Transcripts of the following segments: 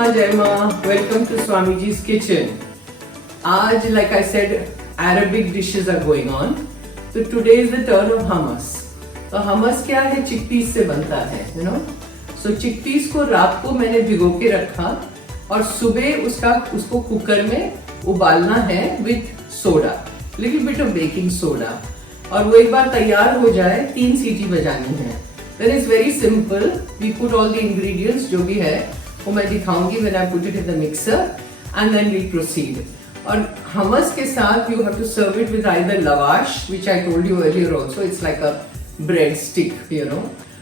Jai Ma, welcome to Swamiji's kitchen. आज like I said, Arabic dishes are going on. So today is the turn of hummus. तो hummus क्या है? Chickpeas से बनता है, you know. So chickpeas को रात को मैंने भिगो के रखा और सुबह उसको कुकर में उबालना है with soda, little bit of baking soda. और वो एक बार तैयार हो जाए 3 सीटी बजानी है. Then it's very simple. We put all the ingredients जो भी है वो मैं दिखाऊंगी when I put it in the mixer and then we proceed. और hummus के साथ you have to serve it with either lavash, which I told you earlier also. It's like a bread stick, you know,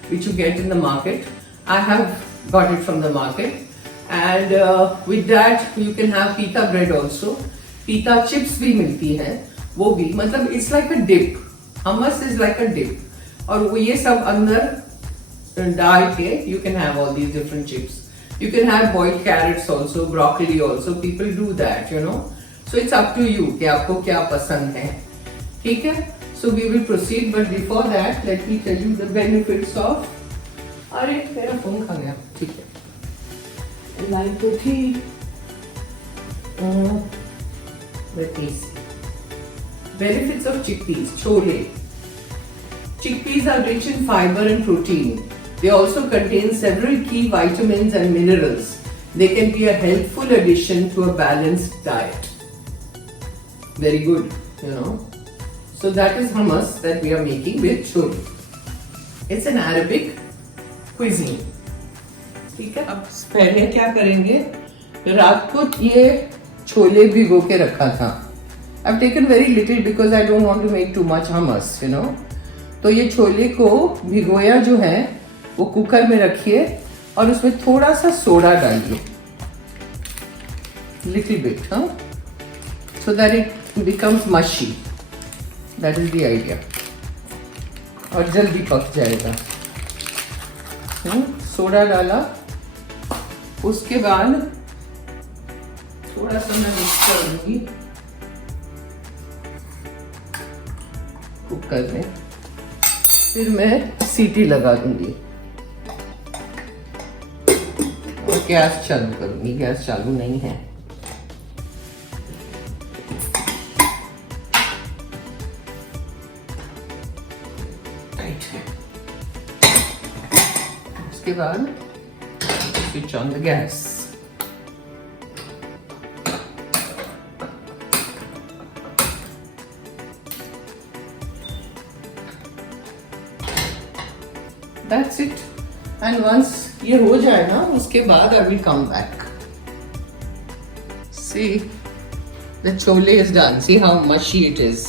which you get in the market. I have got it from the market. And with that you can have pita bread also. Pita chips भी मिलती हैं, वो भी मतलब it's like a dip. Hummus is like a dip. और वो ये सब अंदर डाल के you can have all these different chips. You can have boiled carrots also, broccoli also. People do that, you know. So it's up to you कि आपको क्या पसंद है, ठीक है? So we will proceed, but before that, let me tell you the benefits of. अरे मेरा phone खा गया, ठीक है? लाइन तो थी. Let me see. Benefits of chickpeas, chole. Chickpeas are rich in fiber and protein. They also contain several key vitamins and minerals. They can be a helpful addition to a balanced diet. Very good, you know. So that is hummus that we are making with chole. It's an Arabic cuisine. ठीक है, अब पहले क्या करेंगे? रात को ये छोले भिगो के रखा था. I've taken very little because I don't want to make too much hummus, you know. तो ये छोले को भिगोया जो है वो कुकर में रखिए और उसमें थोड़ा सा सोडा डालिए, little bit, हाँ, so that it becomes mushy. That is the idea. और जल्दी पक जाएगा. सोडा डाला, उसके बाद थोड़ा सा मैं मिक्स कर दूंगी कुकर में, फिर मैं सीटी लगा दूंगी और गैस चालू करूंगी. गैस चालू नहीं है. टाइट है. उसके बाद switch on the gas. That's it. And once ये हो जाए ना, उसके बाद I will come back. See, the chole is done. See how mushy it is.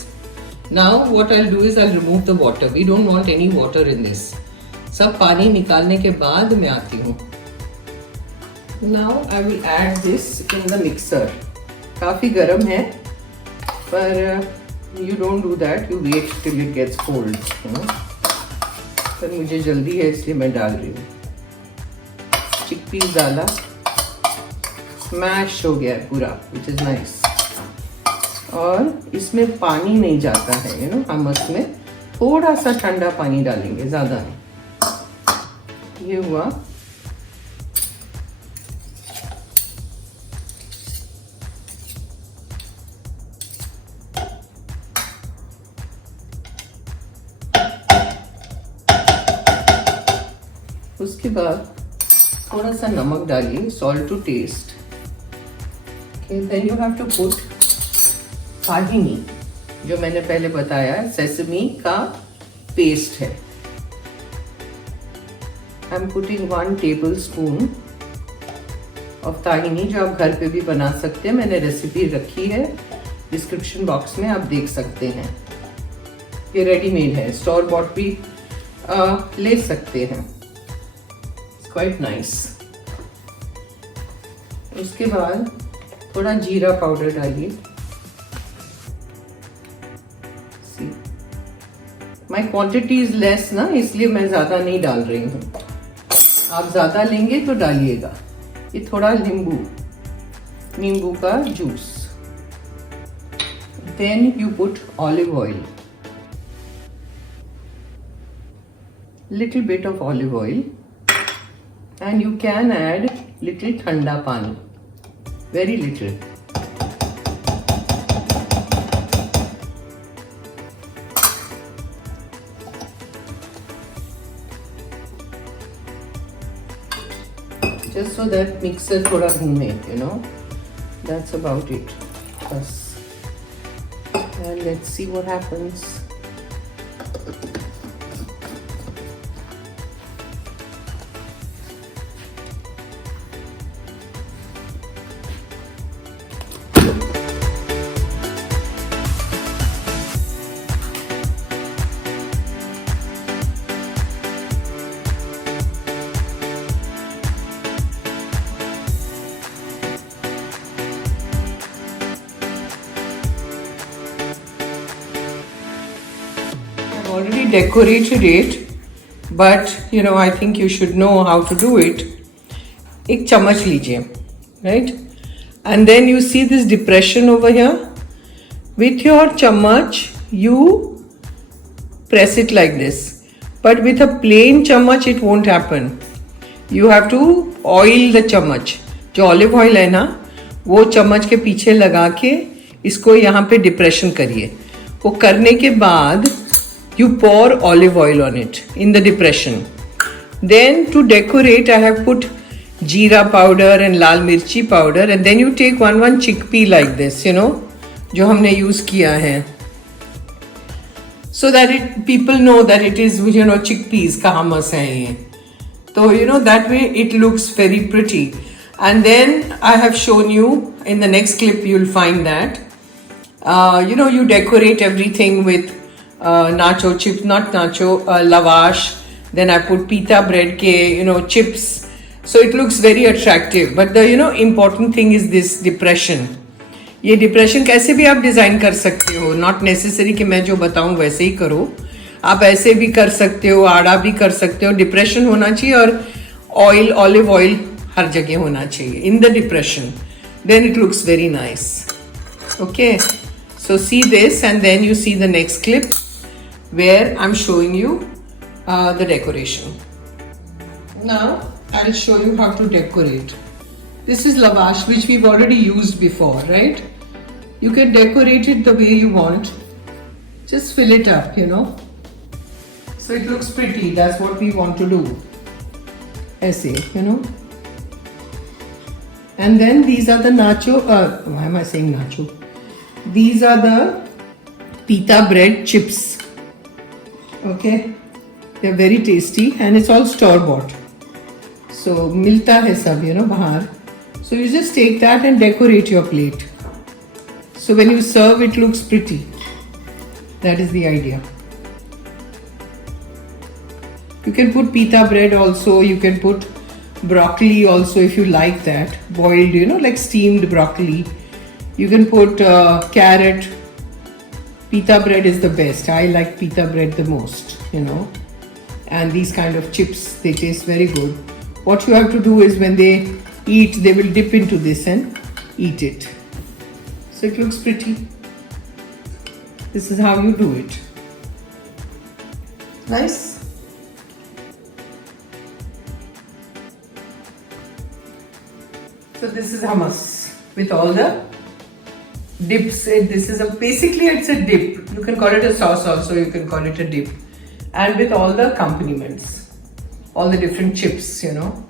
Now what I'll do is I'll remove the water. We don't want any water in this. सब पानी निकालने के बाद मैं आती हूँ. Now I will add this in the mixer. काफी गर्म है, पर you don't do that. You wait till it gets cold. You know? पर मुझे जल्दी है इसलिए मैं डाल रही हूँ. चिकपीस डाला, स्मैश हो गया है पूरा, which is nice. और इसमें पानी नहीं जाता है, you know, हमस में थोड़ा सा ठंडा पानी डालेंगे, ज्यादा नहीं. ये हुआ. उसके बाद थोड़ा सा नमक डालिए, salt to taste. Then you have to put tahini, जो मैंने पहले बताया सेसमी का पेस्ट है. I am putting 1 tablespoon of tahini, जो आप घर पे भी बना सकते हैं. मैंने रेसिपी रखी है डिस्क्रिप्शन बॉक्स में, आप देख सकते हैं. ये रेडीमेड है, स्टोर बॉट भी ले सकते हैं. Quite nice. उसके बाद थोड़ा जीरा पाउडर डालिए. माई क्वांटिटी इज लेस ना, इसलिए मैं ज्यादा नहीं डाल रही हूँ. आप ज्यादा लेंगे तो डालिएगा. ये थोड़ा नींबू का juice. Then you put olive oil, little bit of olive oil, and you can add little ठंडा पानी, very little. Just so that mixer थोड़ा घूमे, you know. That's about it. Bas. And let's see what happens. Already decorated it, but you know, I think you should know how to do it. एक चम्मच लीजिए, right? And then you see this depression over here. With your chammach, you press it like this. But with a plain chammach, it won't happen. You have to oil the chammach. जो olive oil है ना, वो चम्मच के पीछे लगा के इसको यहाँ पे depression करिए. वो करने के बाद you pour olive oil on it in the depression. Then to decorate, I have put jeera powder and lal mirchi powder, and then you take one chickpea like this, you know, जो हमने use किया है, so that people know that it is, you know, chickpeas का hummus है ये. So you know, that way it looks very pretty. And then I have shown you in the next clip, you'll find that you know, you decorate everything with nacho chips, not nacho, lavash. Then I put pita bread ke, you know, chips. So it looks very attractive. But the, you know, important thing is this depression. ये depression कैसे भी आप design कर सकते हो. Not necessary कि मैं जो बताऊं वैसे ही करो. आप ऐसे भी कर सकते हो, आड़ा भी कर सकते हो. Depression होना चाहिए और oil, olive oil हर जगह होना चाहिए in the depression. Then it looks very nice. Okay. So see this, and then you see the next clip where I'm showing you the decoration. Now I'll show you how to decorate. This is lavash, which we've already used before, right? You can decorate it the way you want. Just fill it up, you know. So it looks pretty. That's what we want to do. Essay, you know. And then these are the nacho. Why am I saying nacho? These are the pita bread chips. Okay, they're very tasty and it's all store bought. So milta hai sab, you know, bahar. So you just take that and decorate your plate. So when you serve, it looks pretty. That is the idea. You can put pita bread also. You can put broccoli also if you like that. Boiled, you know, like steamed broccoli. You can put carrot. Pita bread is the best. I like pita bread the most, you know. And these kind of chips, they taste very good. What you have to do is when they eat, they will dip into this and eat it. So it looks pretty. This is how you do it. Nice. So this is hummus with all the dips. This is basically it's a dip. You can call it a sauce also, you can call it a dip. And with all the accompaniments, all the different chips, you know.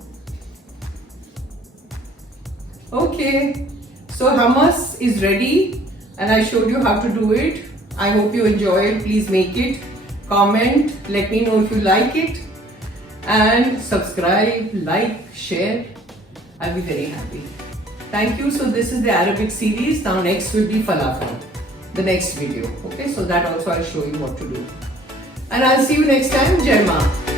Okay, so hummus is ready and I showed you how to do it. I hope you enjoy it. Please make it, comment, let me know if you like it, and subscribe, like, share. I'll be very happy. Thank you. So this is the Arabic series. Now next will be falafel, the next video. Okay, so that also I'll show you what to do. And I'll see you next time. Jai Ma.